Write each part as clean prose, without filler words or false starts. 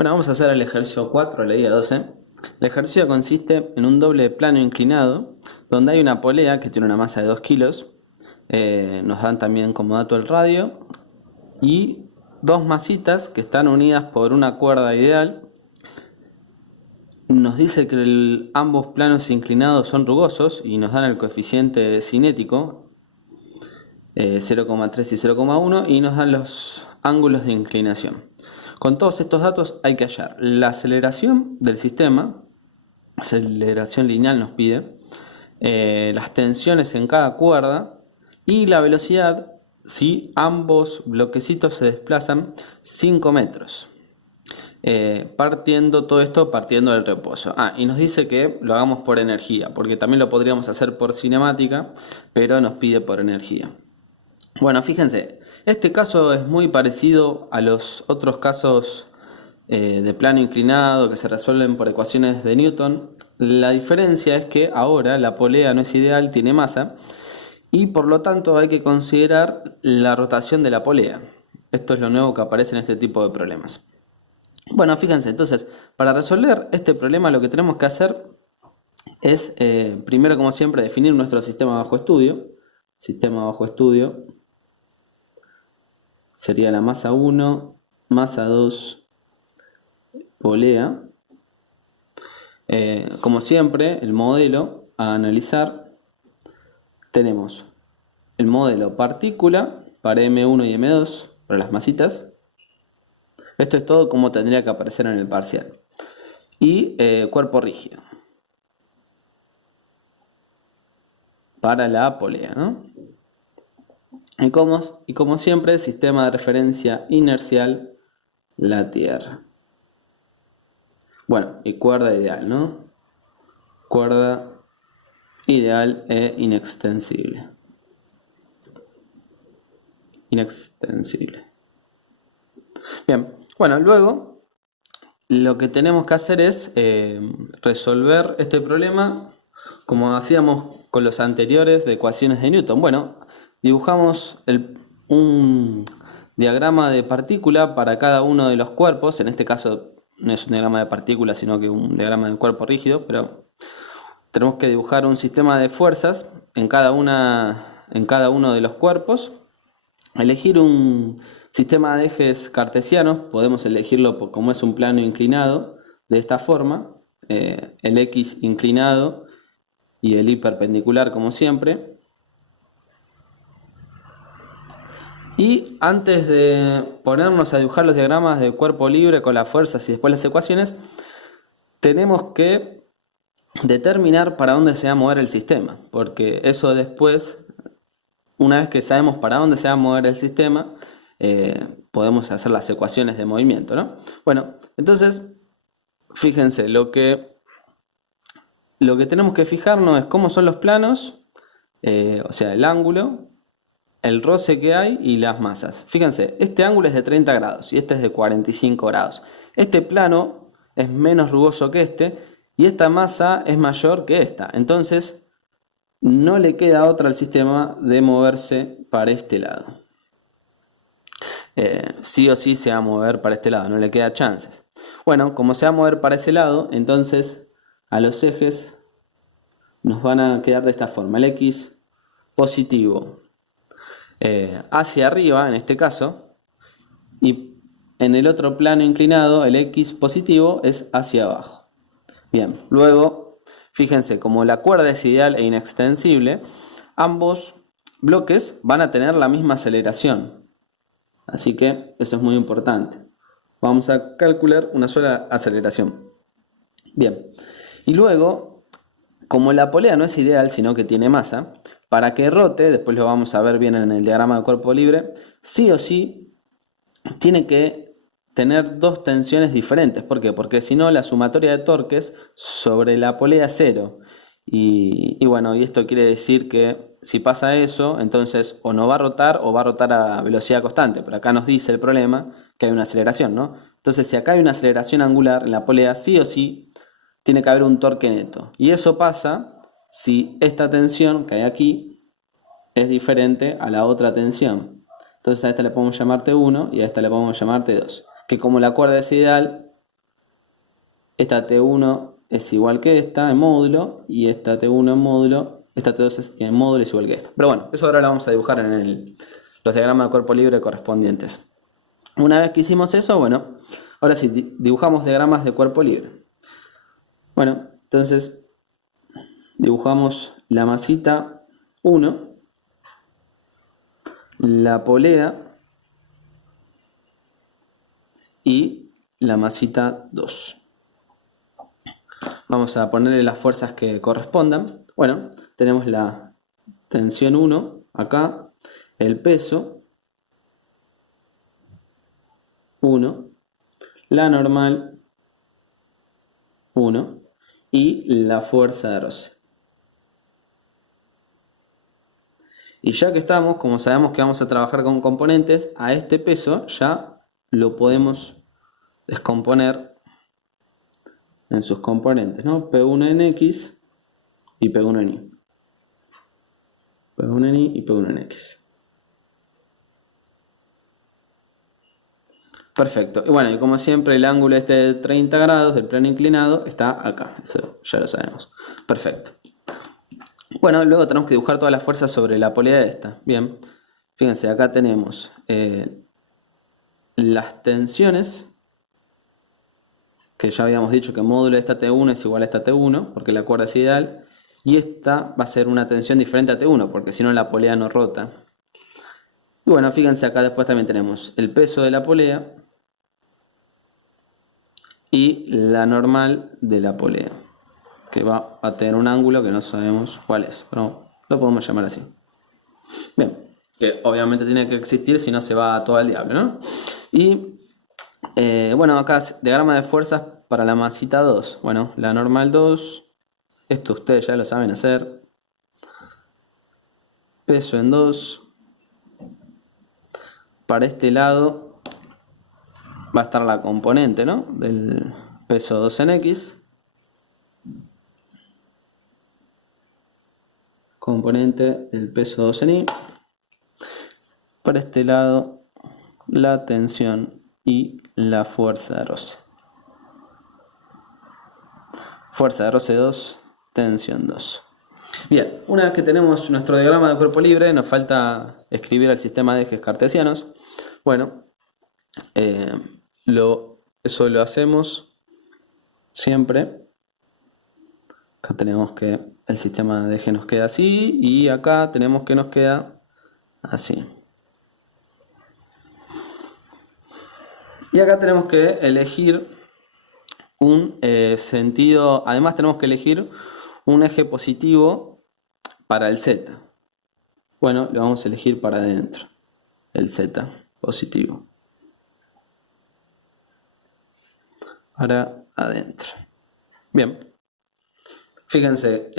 Bueno, vamos a hacer el ejercicio 4 de la guía 12. El ejercicio consiste en un doble plano inclinado, donde hay una polea que tiene una masa de 2 kilos. Nos dan también como dato el radio. Y dos masitas que están unidas por una cuerda ideal. Nos dice que ambos planos inclinados son rugosos y nos dan el coeficiente cinético 0,3 y 0,1 y nos dan los ángulos de inclinación. Con todos estos datos hay que hallar la aceleración del sistema, aceleración lineal nos pide, las tensiones en cada cuerda y la velocidad si ambos bloquecitos se desplazan 5 metros. Partiendo todo esto partiendo del reposo. Y nos dice que lo hagamos por energía, porque también lo podríamos hacer por cinemática, pero nos pide por energía. Bueno, fíjense, este caso es muy parecido a los otros casos de plano inclinado que se resuelven por ecuaciones de Newton. La diferencia es que ahora la polea no es ideal, tiene masa, y por lo tanto hay que considerar la rotación de la polea. Esto es lo nuevo que aparece en este tipo de problemas. Bueno, fíjense, entonces, para resolver este problema lo que tenemos que hacer es, primero como siempre, definir nuestro sistema bajo estudio. Sistema bajo estudio sería la masa 1, masa 2, polea. Como siempre, el modelo a analizar, tenemos el modelo partícula para M1 y M2, para las masitas. Esto es todo como tendría que aparecer en el parcial. Y cuerpo rígido para la polea, ¿no? Y como siempre, sistema de referencia inercial, la Tierra. Bueno, y cuerda ideal, ¿no? Cuerda ideal e inextensible. Inextensible. Bien, bueno, luego lo que tenemos que hacer es resolver este problema como hacíamos con los anteriores de ecuaciones de Newton. Bueno, dibujamos un diagrama de partícula para cada uno de los cuerpos. En este caso no es un diagrama de partícula, sino que un diagrama de cuerpo rígido, pero tenemos que dibujar un sistema de fuerzas en cada uno de los cuerpos. Elegir un sistema de ejes cartesianos, podemos elegirlo como es un plano inclinado, de esta forma, el X inclinado y el Y perpendicular como siempre. Y antes de ponernos a dibujar los diagramas de cuerpo libre con las fuerzas y después las ecuaciones, tenemos que determinar para dónde se va a mover el sistema, porque eso después, una vez que sabemos para dónde se va a mover el sistema, podemos hacer las ecuaciones de movimiento, ¿no? Bueno, entonces, fíjense, lo que tenemos que fijarnos es cómo son los planos, o sea, el ángulo, el roce que hay y las masas. Fíjense, este ángulo es de 30 grados y este es de 45 grados. Este plano es menos rugoso que este y esta masa es mayor que esta. Entonces, no le queda otra al sistema de moverse para este lado. Sí o sí se va a mover para este lado, no le queda chances. Bueno, como se va a mover para ese lado, entonces a los ejes nos van a quedar de esta forma. El X positivo hacia arriba, en este caso, y en el otro plano inclinado, el X positivo es hacia abajo. Bien, luego, fíjense, como la cuerda es ideal e inextensible, ambos bloques van a tener la misma aceleración. Así que eso es muy importante. Vamos a calcular una sola aceleración. Bien, y luego, como la polea no es ideal, sino que tiene masa, para que rote, después lo vamos a ver bien en el diagrama de cuerpo libre, sí o sí tiene que tener dos tensiones diferentes. ¿Por qué? Porque si no, la sumatoria de torques sobre la polea es cero. Y bueno, y esto quiere decir que si pasa eso, entonces o no va a rotar o va a rotar a velocidad constante. Pero acá nos dice el problema que hay una aceleración, ¿no? Entonces, si acá hay una aceleración angular en la polea, sí o sí tiene que haber un torque neto. Y eso pasa si esta tensión que hay aquí es diferente a la otra tensión. Entonces a esta le podemos llamar T1 y a esta le podemos llamar T2. Que como la cuerda es ideal, esta T1 es igual que esta en módulo, y esta T1 en módulo, esta T2 en módulo es igual que esta. Pero bueno, eso ahora lo vamos a dibujar en los diagramas de cuerpo libre correspondientes. Una vez que hicimos eso, bueno, ahora sí, dibujamos diagramas de cuerpo libre. Bueno, entonces dibujamos la masita 1, la polea y la masita 2. Vamos a ponerle las fuerzas que correspondan. Bueno, tenemos la tensión 1 acá, el peso 1, la normal 1 y la fuerza de roce. Y ya que estamos, como sabemos que vamos a trabajar con componentes, a este peso ya lo podemos descomponer en sus componentes, ¿no? P1 en X y P1 en Y. P1 en Y y P1 en X. Perfecto. Y bueno, y como siempre el ángulo este de 30 grados del plano inclinado está acá. Eso ya lo sabemos. Perfecto. Bueno, luego tenemos que dibujar todas las fuerzas sobre la polea de esta. Bien, fíjense, acá tenemos las tensiones, que ya habíamos dicho que el módulo de esta T1 es igual a esta T1, porque la cuerda es ideal, y esta va a ser una tensión diferente a T1, porque si no la polea no rota. Y bueno, fíjense, acá después también tenemos el peso de la polea y la normal de la polea, que va a tener un ángulo que no sabemos cuál es, pero lo podemos llamar así. Bien, que obviamente tiene que existir, si no se va todo al diablo, ¿no? Y bueno, acá diagrama de fuerzas para la masita 2. Bueno, la normal 2, esto ustedes ya lo saben hacer. Peso en 2. Para este lado va a estar la componente, ¿no? Del peso 2 en X. Componente del peso 2 en Y. Para este lado la tensión y la fuerza de roce. Fuerza de roce 2, tensión 2. Bien, una vez que tenemos nuestro diagrama de cuerpo libre, nos falta escribir el sistema de ejes cartesianos. Bueno, eso lo hacemos siempre. Acá tenemos que el sistema de ejes nos queda así, y acá tenemos que nos queda así. Y acá tenemos que elegir un sentido, además tenemos que elegir un eje positivo para el Z. Bueno, lo vamos a elegir para adentro, el Z positivo. Para adentro. Bien. Fíjense,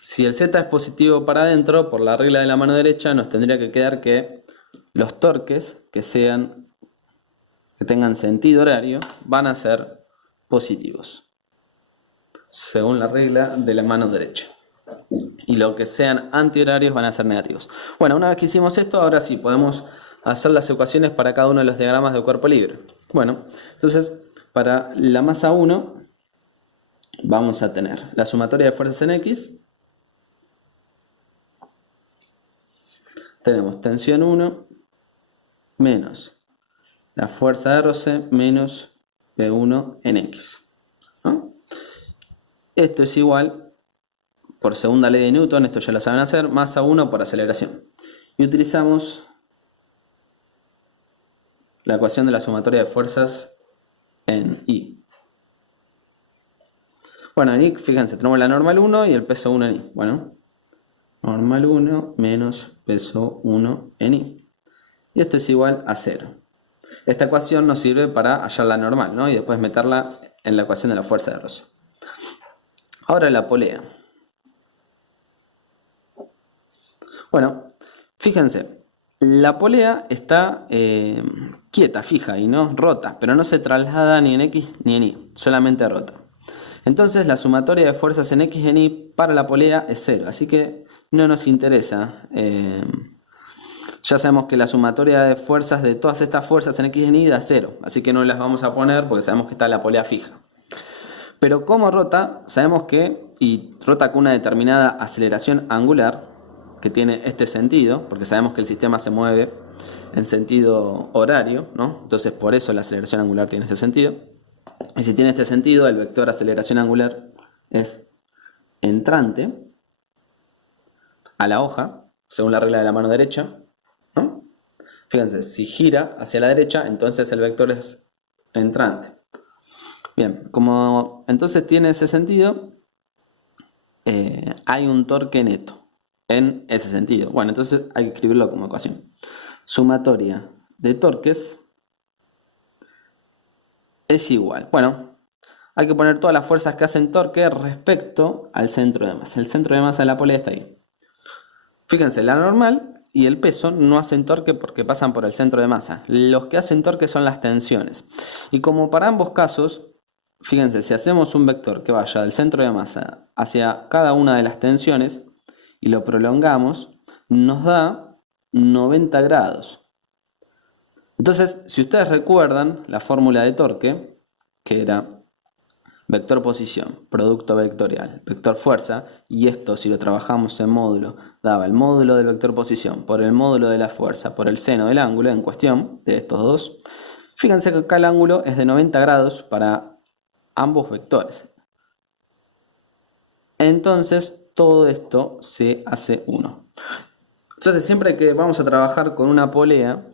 si el Z es positivo para adentro, por la regla de la mano derecha, nos tendría que quedar que los torques que tengan sentido horario van a ser positivos, según la regla de la mano derecha. Y lo que sean antihorarios van a ser negativos. Bueno, una vez que hicimos esto, ahora sí podemos hacer las ecuaciones para cada uno de los diagramas de cuerpo libre. Bueno, entonces para la masa 1 vamos a tener la sumatoria de fuerzas en X. Tenemos tensión 1 menos la fuerza de roce menos P1 en X, ¿no? Esto es igual, por segunda ley de Newton, esto ya lo saben hacer, masa 1 por aceleración. Y utilizamos la ecuación de la sumatoria de fuerzas en Y. Bueno, en Y, fíjense, tenemos la normal 1 y el peso 1 en Y. Bueno, normal 1 menos peso 1 en Y. Y esto es igual a 0. Esta ecuación nos sirve para hallar la normal, ¿no? Y después meterla en la ecuación de la fuerza de roce. Ahora la polea. Bueno, fíjense, la polea está quieta, fija y no rota, pero no se traslada ni en X ni en Y, solamente rota. Entonces la sumatoria de fuerzas en X y en Y para la polea es 0, así que no nos interesa Ya sabemos que la sumatoria de fuerzas de todas estas fuerzas en X y en Y da 0, así que no las vamos a poner porque sabemos que está la polea fija. Pero como rota, sabemos que, y rota con una determinada aceleración angular, que tiene este sentido, porque sabemos que el sistema se mueve en sentido horario, ¿no? Entonces por eso la aceleración angular tiene este sentido. Y si tiene este sentido, el vector aceleración angular es entrante a la hoja, según la regla de la mano derecha, ¿no? Fíjense, si gira hacia la derecha, entonces el vector es entrante. Bien, como entonces tiene ese sentido, hay un torque neto en ese sentido. Bueno, entonces hay que escribirlo como ecuación. Sumatoria de torques es igual. Bueno, hay que poner todas las fuerzas que hacen torque respecto al centro de masa. El centro de masa de la polea está ahí. Fíjense, la normal y el peso no hacen torque porque pasan por el centro de masa. Los que hacen torque son las tensiones. Y como para ambos casos, fíjense, si hacemos un vector que vaya del centro de masa hacia cada una de las tensiones y lo prolongamos, nos da 90 grados. Entonces, si ustedes recuerdan la fórmula de torque, que era vector posición, producto vectorial, vector fuerza, y esto si lo trabajamos en módulo, daba el módulo del vector posición por el módulo de la fuerza por el seno del ángulo en cuestión, de estos dos. Fíjense que acá el ángulo es de 90 grados para ambos vectores. Entonces, todo esto se hace 1. Entonces, siempre que vamos a trabajar con una polea,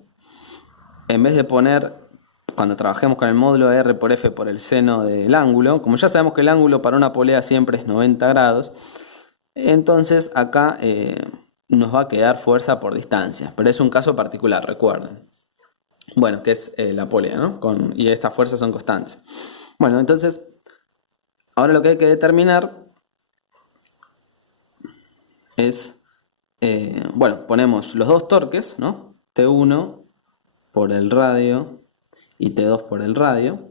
en vez de poner, cuando trabajemos con el módulo de R por F por el seno del ángulo, como ya sabemos que el ángulo para una polea siempre es 90 grados, entonces acá nos va a quedar fuerza por distancia, pero es un caso particular, recuerden. Bueno, que es la polea, ¿no? Y estas fuerzas son constantes. Bueno, entonces, ahora lo que hay que determinar es, bueno, ponemos los dos torques, ¿no? T1 por el radio y T2 por el radio.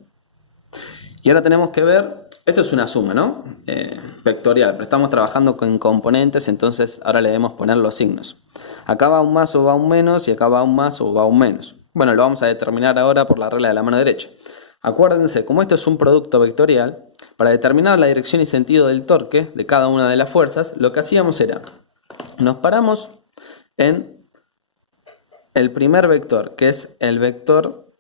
Y ahora tenemos que ver, esto es una suma, ¿no? Vectorial, pero estamos trabajando con componentes, entonces ahora le debemos poner los signos. Acá va un más o va un menos y acá va un más o va un menos. Bueno, lo vamos a determinar ahora por la regla de la mano derecha. Acuérdense, como esto es un producto vectorial, para determinar la dirección y sentido del torque de cada una de las fuerzas, lo que hacíamos era, nos paramos en el primer vector, que es el vector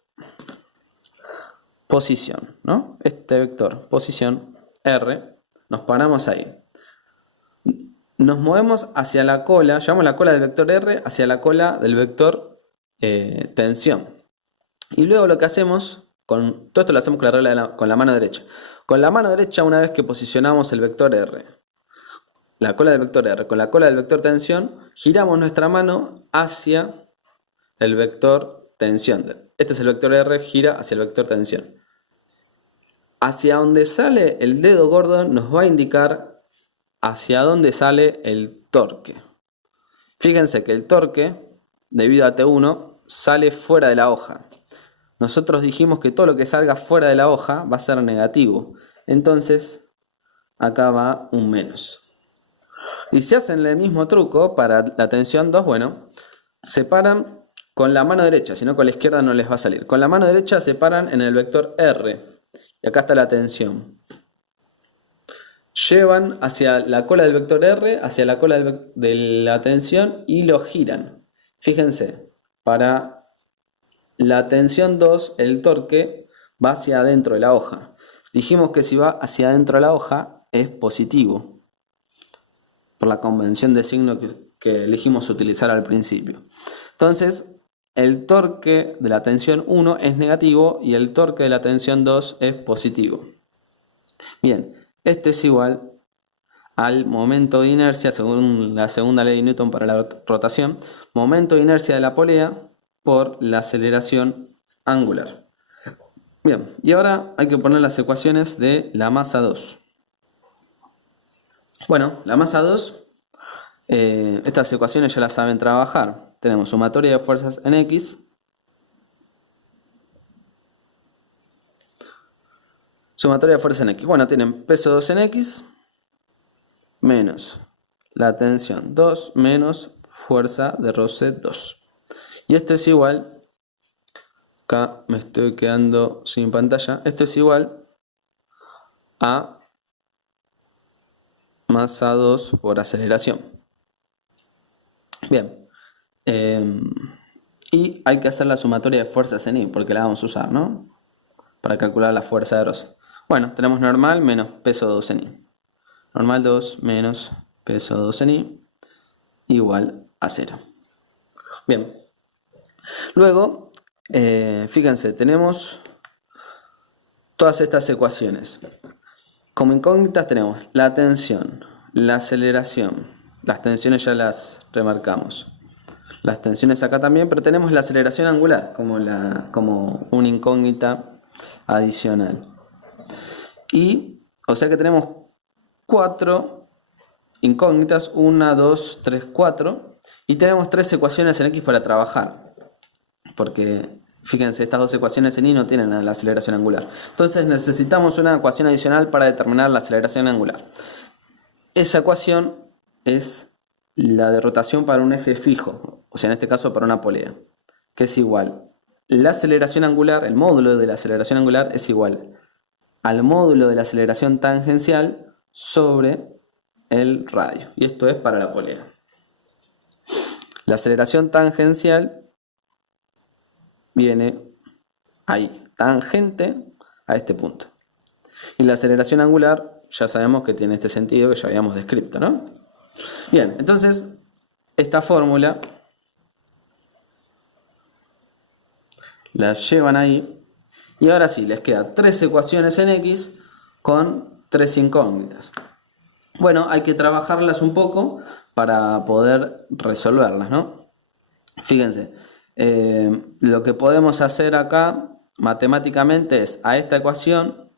posición, ¿no? Este vector posición R, nos paramos ahí. Nos movemos hacia la cola, llevamos la cola del vector R hacia la cola del vector tensión. Y luego lo que hacemos, todo esto lo hacemos con la regla con la mano derecha. Con la mano derecha, una vez que posicionamos el vector R, la cola del vector R con la cola del vector tensión, giramos nuestra mano hacia el vector tensión. Este es el vector R, gira hacia el vector tensión. Hacia donde sale el dedo gordo nos va a indicar hacia dónde sale el torque. Fíjense que el torque, debido a T1, sale fuera de la hoja. Nosotros dijimos que todo lo que salga fuera de la hoja va a ser negativo. Entonces, acá va un menos. Y si hacen el mismo truco para la tensión 2, bueno, separan con la mano derecha, si no con la izquierda no les va a salir. Con la mano derecha separan en el vector R. Y acá está la tensión. Llevan hacia la cola del vector R, hacia la cola de la tensión y lo giran. Fíjense, para la tensión 2, el torque va hacia adentro de la hoja. Dijimos que si va hacia adentro de la hoja es positivo, por la convención de signo que elegimos utilizar al principio. Entonces, el torque de la tensión 1 es negativo y el torque de la tensión 2 es positivo. Bien, esto es igual al momento de inercia, según la segunda ley de Newton para la rotación, momento de inercia de la polea por la aceleración angular. Bien, y ahora hay que poner las ecuaciones de la masa 2. Bueno, la masa 2, estas ecuaciones ya las saben trabajar. Tenemos sumatoria de fuerzas en X sumatoria de fuerzas en X. Bueno, tienen peso 2 en X menos la tensión 2 menos fuerza de roce 2. Y esto es igual, acá me estoy quedando sin pantalla, esto es igual a más A2 por aceleración. Bien, y hay que hacer la sumatoria de fuerzas en I, porque la vamos a usar, ¿no? Para calcular la fuerza de roce. Bueno, tenemos normal menos peso 2 en I. Normal 2 menos peso 2 en I igual a 0. Bien. Luego, fíjense, tenemos todas estas ecuaciones. Como incógnitas tenemos la tensión, la aceleración. Las tensiones ya las remarcamos. Las tensiones acá también, pero tenemos la aceleración angular como una incógnita adicional. Y, o sea que tenemos 4 incógnitas, 1, 2, 3, 4. Y tenemos 3 ecuaciones en X para trabajar. Porque, fíjense, estas 2 ecuaciones en Y no tienen la aceleración angular. Entonces necesitamos una ecuación adicional para determinar la aceleración angular. Esa ecuación es la de rotación para un eje fijo, o sea, en este caso para una polea, que es igual. La aceleración angular, el módulo de la aceleración angular es igual al módulo de la aceleración tangencial sobre el radio. Y esto es para la polea. La aceleración tangencial viene ahí, tangente a este punto. Y la aceleración angular ya sabemos que tiene este sentido que ya habíamos descrito, ¿no? Bien, entonces esta fórmula la llevan ahí y ahora sí, les quedan 3 ecuaciones en X con 3 incógnitas. Bueno, hay que trabajarlas un poco para poder resolverlas, ¿no? Fíjense, lo que podemos hacer acá matemáticamente es a esta ecuación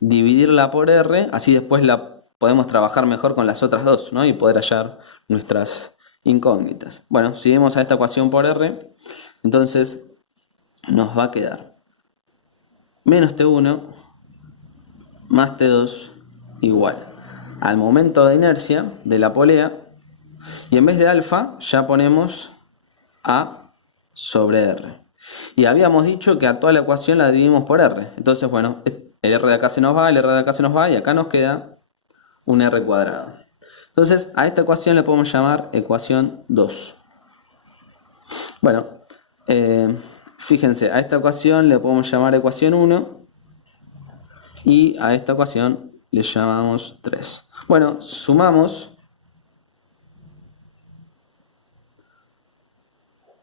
dividirla por R, así después la podemos trabajar mejor con las otras dos, ¿no? Y poder hallar nuestras incógnitas. Bueno, si vemos a esta ecuación por R, entonces nos va a quedar menos T1 más T2 igual al momento de inercia de la polea, y en vez de alfa ya ponemos A sobre R. Y habíamos dicho que a toda la ecuación la dividimos por R. Entonces, bueno, el R de acá se nos va, el R de acá se nos va y acá nos queda un R cuadrado. Entonces, a esta ecuación le podemos llamar ecuación 2. Bueno, fíjense, a esta ecuación le podemos llamar ecuación 1 y a esta ecuación le llamamos 3. Bueno, sumamos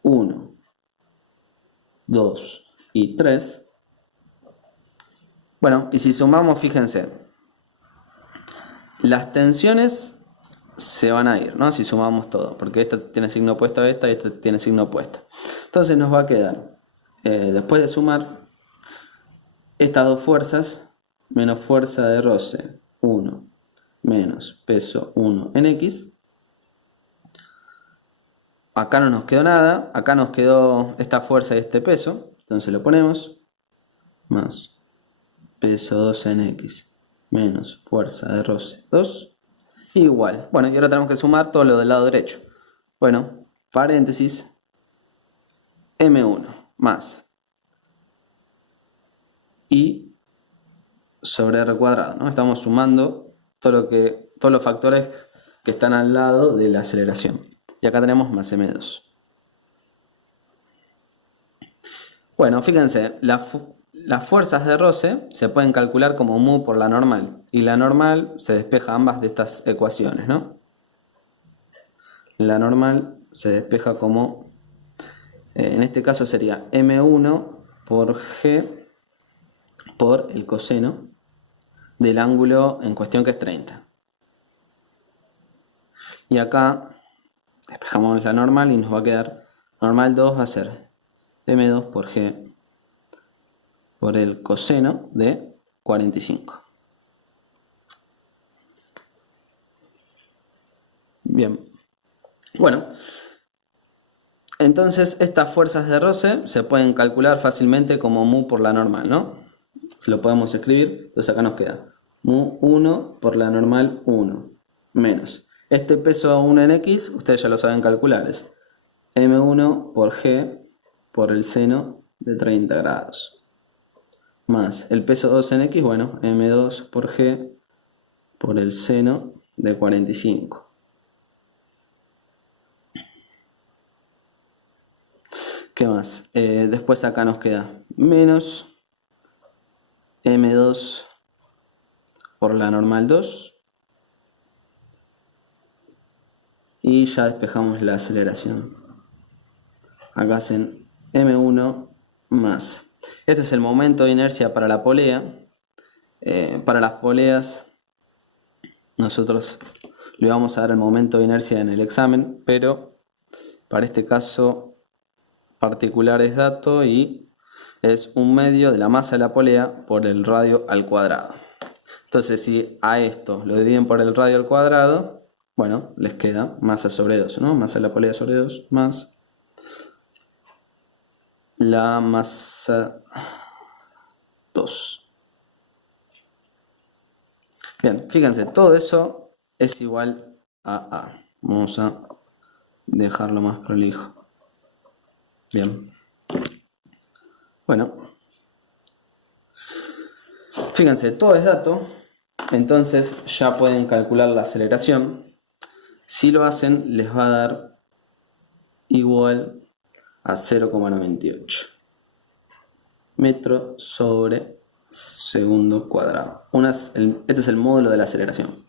1, 2 y 3. Bueno, y si sumamos, fíjense, las tensiones se van a ir, ¿no? Si sumamos todo, porque esta tiene signo opuesto a esta y esta tiene signo opuesto. Entonces nos va a quedar, después de sumar, estas dos fuerzas, menos fuerza de roce 1, menos peso 1 en X. Acá no nos quedó nada, acá nos quedó esta fuerza y este peso, entonces lo ponemos, más peso 2 en X, menos fuerza de roce 2, igual. Bueno, y ahora tenemos que sumar todo lo del lado derecho. Bueno, paréntesis, M1 más I sobre R cuadrado, ¿no? Estamos sumando todos los factores que están al lado de la aceleración. Y acá tenemos más M2. Bueno, fíjense, las fuerzas de roce se pueden calcular como mu por la normal. Y la normal se despeja ambas de estas ecuaciones, ¿no? La normal se despeja como, en este caso sería M1 por G por el coseno del ángulo en cuestión que es 30. Y acá despejamos la normal y nos va a quedar normal 2 va a ser M2 por G por el coseno de 45. Bien. Bueno, entonces estas fuerzas de roce se pueden calcular fácilmente como mu por la normal, ¿no? Se lo podemos escribir, entonces acá nos queda mu 1 por la normal 1 menos este peso 1 en X, ustedes ya lo saben calcular, es M1 por G por el seno de 30 grados. Más el peso 2 en X, bueno, M2 por G por el seno de 45. ¿Qué más? Después acá nos queda menos M2 por la normal 2. Y ya despejamos la aceleración. Acá hacen M1 más. Este es el momento de inercia para la polea. Para las poleas nosotros le vamos a dar el momento de inercia en el examen, pero para este caso particular es dato y es 1/2 de la masa de la polea por el radio al cuadrado. Entonces si a esto lo dividen por el radio al cuadrado, bueno, les queda masa sobre 2, ¿no? Masa de la polea sobre 2 más la masa 2. Bien, fíjense, todo eso es igual a A. Vamos a dejarlo más prolijo. Bien. Bueno. Fíjense, todo es dato. Entonces ya pueden calcular la aceleración. Si lo hacen, les va a dar igual a 0,98 metro sobre segundo cuadrado. Este es el módulo de la aceleración.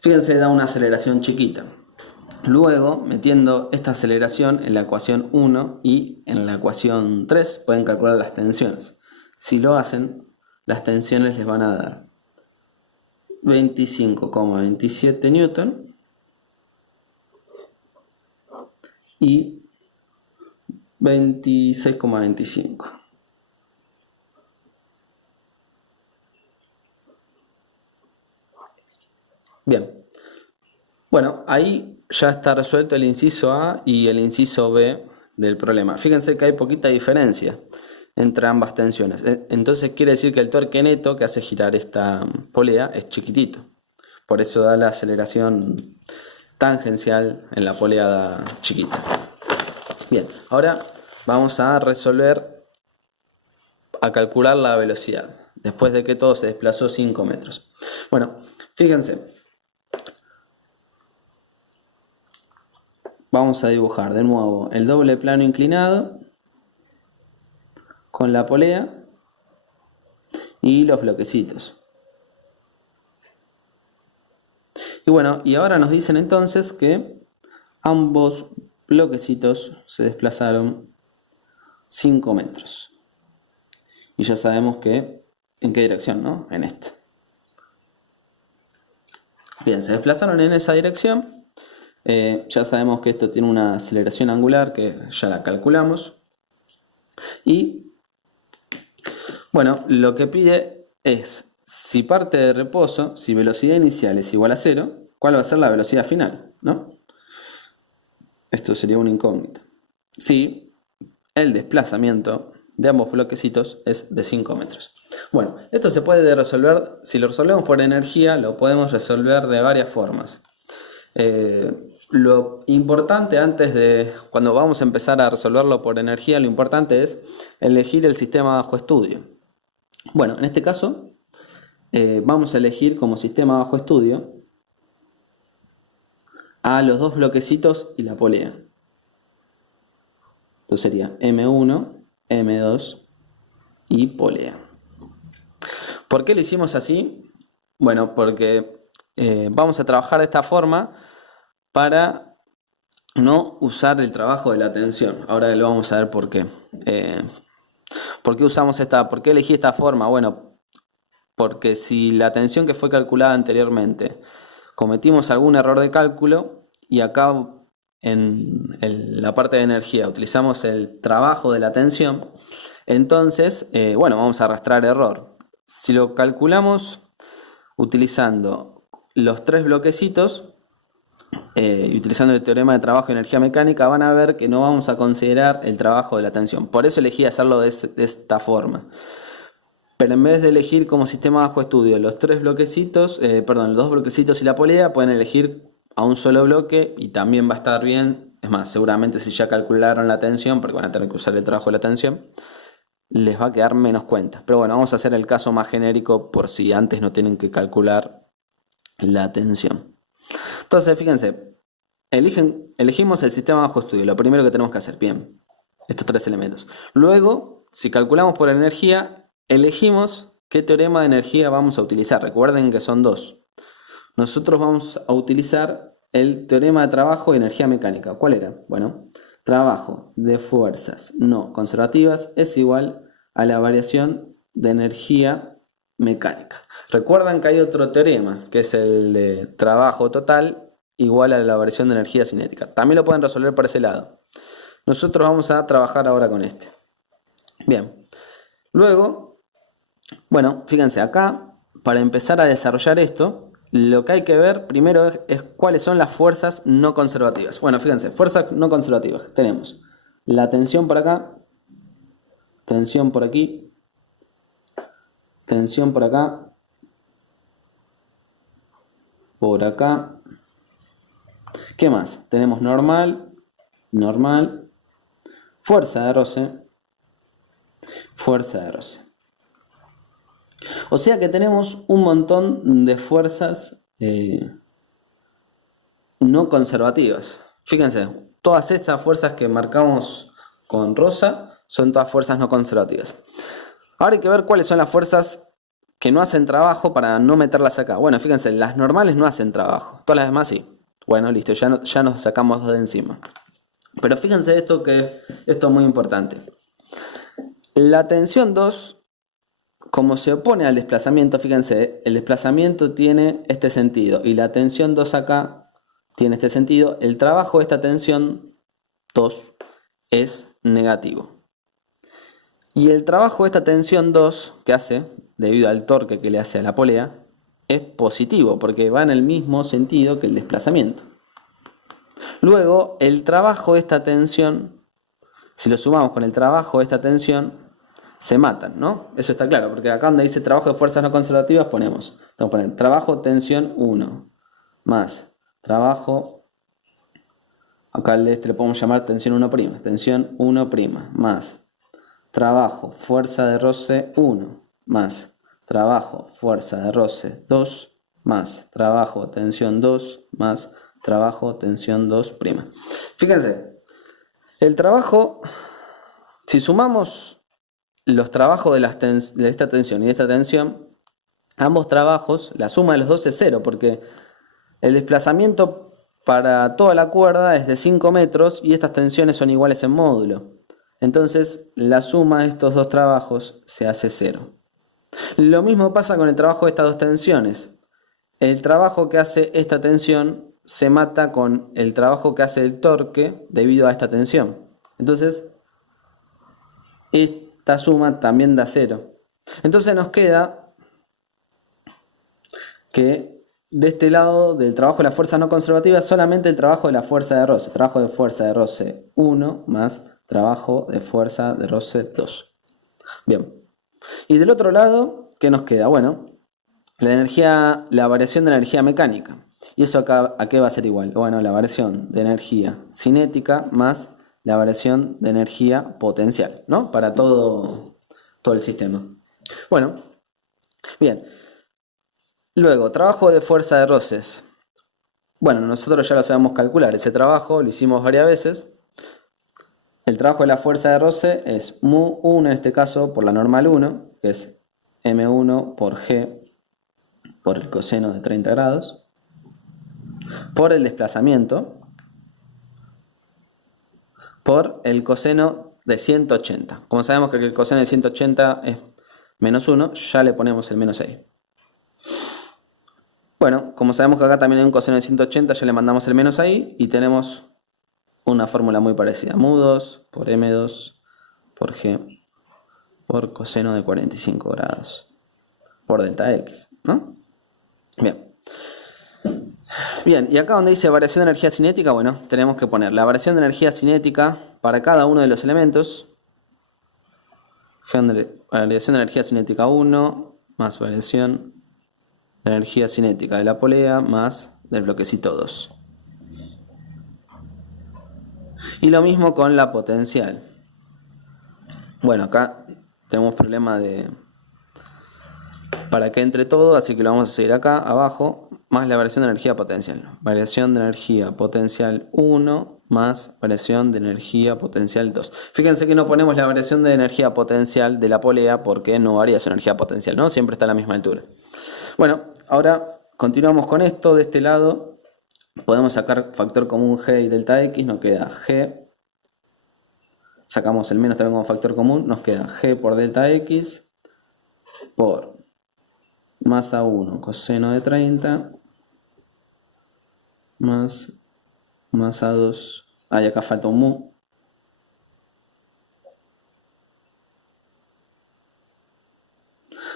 Fíjense, da una aceleración chiquita. Luego, metiendo esta aceleración en la ecuación 1 y en la ecuación 3, pueden calcular las tensiones. Si lo hacen, las tensiones les van a dar 25,27 newton y 26,25. Bien, bueno, ahí ya está resuelto el inciso A y el inciso B del problema. Fíjense que hay poquita diferencia entre ambas tensiones. Entonces quiere decir que el torque neto que hace girar esta polea es chiquitito. Por eso da la aceleración tangencial en la polea chiquita. Bien, ahora vamos a resolver, a calcular la velocidad, después de que todo se desplazó 5 metros. Bueno, fíjense. Vamos a dibujar de nuevo el doble plano inclinado con la polea y los bloquecitos. Y bueno, y ahora nos dicen entonces que ambos bloquecitos se desplazaron 5 metros. Y ya sabemos que en qué dirección, ¿no? En esta. Bien, se desplazaron en esa dirección. Ya sabemos que esto tiene una aceleración angular que ya la calculamos. Y bueno, lo que pide es, si parte de reposo, si velocidad inicial es igual a 0, ¿cuál va a ser la velocidad final? ¿No? Esto sería una incógnita. Si el desplazamiento de ambos bloquecitos es de 5 metros. Bueno, esto se puede resolver, si lo resolvemos por energía, lo podemos resolver de varias formas. Lo importante cuando vamos a empezar a resolverlo por energía, lo importante es elegir el sistema bajo estudio. Bueno, en este caso vamos a elegir como sistema bajo estudio a los dos bloquecitos y la polea. Entonces sería M1, M2 y polea. ¿Por qué lo hicimos así? Bueno, porque vamos a trabajar de esta forma para no usar el trabajo de la tensión. Ahora lo vamos a ver por qué. ¿Por qué elegí esta forma? Bueno, porque si la tensión que fue calculada anteriormente cometimos algún error de cálculo y acá en la parte de energía utilizamos el trabajo de la tensión, entonces, bueno, vamos a arrastrar error. Si lo calculamos utilizando los tres bloquecitos y utilizando el teorema de trabajo de energía mecánica, van a ver que no vamos a considerar el trabajo de la tensión. Por eso elegí hacerlo de esta forma. Pero en vez de elegir como sistema bajo estudio los los dos bloquecitos y la polea, pueden elegir a un solo bloque y también va a estar bien Es más, seguramente si ya calcularon la tensión, porque van a tener que usar el trabajo de la tensión, les va a quedar menos cuenta. Pero bueno, vamos a hacer el caso más genérico por si antes no tienen que calcular la tensión. Entonces, fíjense, elegimos el sistema bajo estudio, lo primero que tenemos que hacer, bien, estos tres elementos. Luego, si calculamos por energía, elegimos qué teorema de energía vamos a utilizar. Recuerden que son dos. Nosotros vamos a utilizar el teorema de trabajo y energía mecánica. ¿Cuál era? Bueno, trabajo de fuerzas no conservativas es igual a la variación de energía mecánica. Recuerdan que hay otro teorema, que es el de trabajo total igual a la variación de energía cinética. También lo pueden resolver por ese lado. Nosotros vamos a trabajar ahora con este. Bien. Luego, bueno, fíjense acá, para empezar a desarrollar esto, lo que hay que ver primero es cuáles son las fuerzas no conservativas. Bueno, fíjense, fuerzas no conservativas. Tenemos la tensión por acá, tensión por aquí, tensión por acá, por acá. ¿Qué más? Tenemos normal, normal, fuerza de roce, fuerza de roce. O sea que tenemos un montón de fuerzas no conservativas. Fíjense, todas estas fuerzas que marcamos con rosa son todas fuerzas no conservativas. Ahora hay que ver cuáles son las fuerzas que no hacen trabajo para no meterlas acá. Bueno, fíjense, las normales no hacen trabajo, todas las demás sí. Bueno, listo, ya nos sacamos de encima. Pero fíjense esto es muy importante. La tensión 2, como se opone al desplazamiento, fíjense, el desplazamiento tiene este sentido y la tensión 2 acá tiene este sentido. El trabajo de esta tensión 2 es negativo. Y el trabajo de esta tensión 2 que hace, debido al torque que le hace a la polea, es positivo porque va en el mismo sentido que el desplazamiento. Luego, el trabajo de esta tensión, si lo sumamos con el trabajo de esta tensión, se matan, ¿no? Eso está claro, porque acá donde dice trabajo de fuerzas no conservativas tenemos que poner trabajo tensión 1 más trabajo, acá le podemos llamar tensión 1', tensión 1' más trabajo fuerza de roce 1 más trabajo fuerza de roce 2 más trabajo tensión 2 más trabajo tensión 2'. Fíjense, el trabajo, si sumamos los trabajos de esta tensión y de esta tensión, ambos trabajos, la suma de los dos es 0, porque el desplazamiento para toda la cuerda es de 5 metros y estas tensiones son iguales en módulo. Entonces, la suma de estos dos trabajos se hace 0. Lo mismo pasa con el trabajo de estas dos tensiones. El trabajo que hace esta tensión se mata con el trabajo que hace el torque debido a esta tensión. Entonces, esta suma también da 0. Entonces nos queda que de este lado del trabajo de las fuerzas no conservativas solamente el trabajo de la fuerza de roce. Trabajo de fuerza de roce 1 más trabajo de fuerza de roce 2. Bien. Y del otro lado, ¿qué nos queda? Bueno, la variación de energía mecánica. ¿Y eso acá a qué va a ser igual? Bueno, la variación de energía cinética más la variación de energía potencial, ¿no? Para todo el sistema. Bueno, bien. Luego, trabajo de fuerza de roces. Bueno, nosotros ya lo sabemos calcular. Ese trabajo lo hicimos varias veces. El trabajo de la fuerza de roce es mu1, en este caso, por la normal 1, que es m1 por g por el coseno de 30 grados, por el desplazamiento, por el coseno de 180. Como sabemos que el coseno de 180 es menos 1, ya le ponemos el menos ahí. Bueno, como sabemos que acá también hay un coseno de 180, ya le mandamos el menos ahí y tenemos una fórmula muy parecida. Mu2 por m2 por g por coseno de 45 grados por delta x, ¿no? Bien. Bien, y acá donde dice variación de energía cinética, bueno, tenemos que poner la variación de energía cinética para cada uno de los elementos. Variación de energía cinética 1 más variación de energía cinética de la polea más del bloquecito 2. Y lo mismo con la potencial. Bueno, acá tenemos problema para que entre todo, así que lo vamos a seguir acá abajo, más la variación de energía potencial. Variación de energía potencial 1 más variación de energía potencial 2. Fíjense que no ponemos la variación de energía potencial de la polea porque no varía su energía potencial, ¿no? Siempre está a la misma altura. Bueno, ahora continuamos con esto. De este lado podemos sacar factor común G y delta X, nos queda G. Sacamos el menos también como factor común, nos queda G por delta X por masa 1 coseno de 30 más masa 2, y acá falta un mu,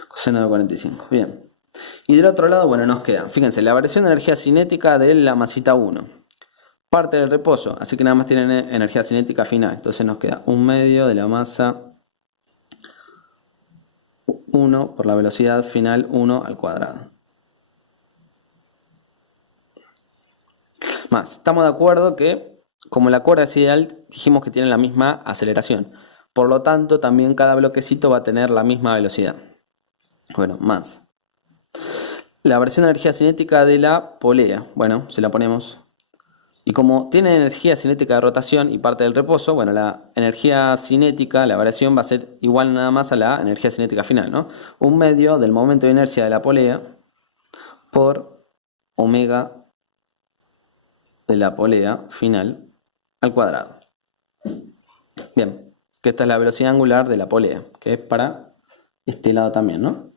coseno de 45, bien. Y del otro lado, bueno, nos queda, fíjense, la variación de energía cinética de la masita 1, parte del reposo, así que nada más tienen energía cinética final, entonces nos queda 1/2 de la masa 1 por la velocidad final 1 al cuadrado. Más, estamos de acuerdo que como la cuerda es ideal, dijimos que tiene la misma aceleración. Por lo tanto, también cada bloquecito va a tener la misma velocidad. Bueno, más. La variación de energía cinética de la polea. Bueno, se la ponemos. Y como tiene energía cinética de rotación y parte del reposo, bueno, la energía cinética, la variación va a ser igual nada más a la energía cinética final, ¿no? 1/2 del momento de inercia de la polea por omega de la polea final al cuadrado. Bien, que esta es la velocidad angular de la polea, que es para este lado también, ¿no?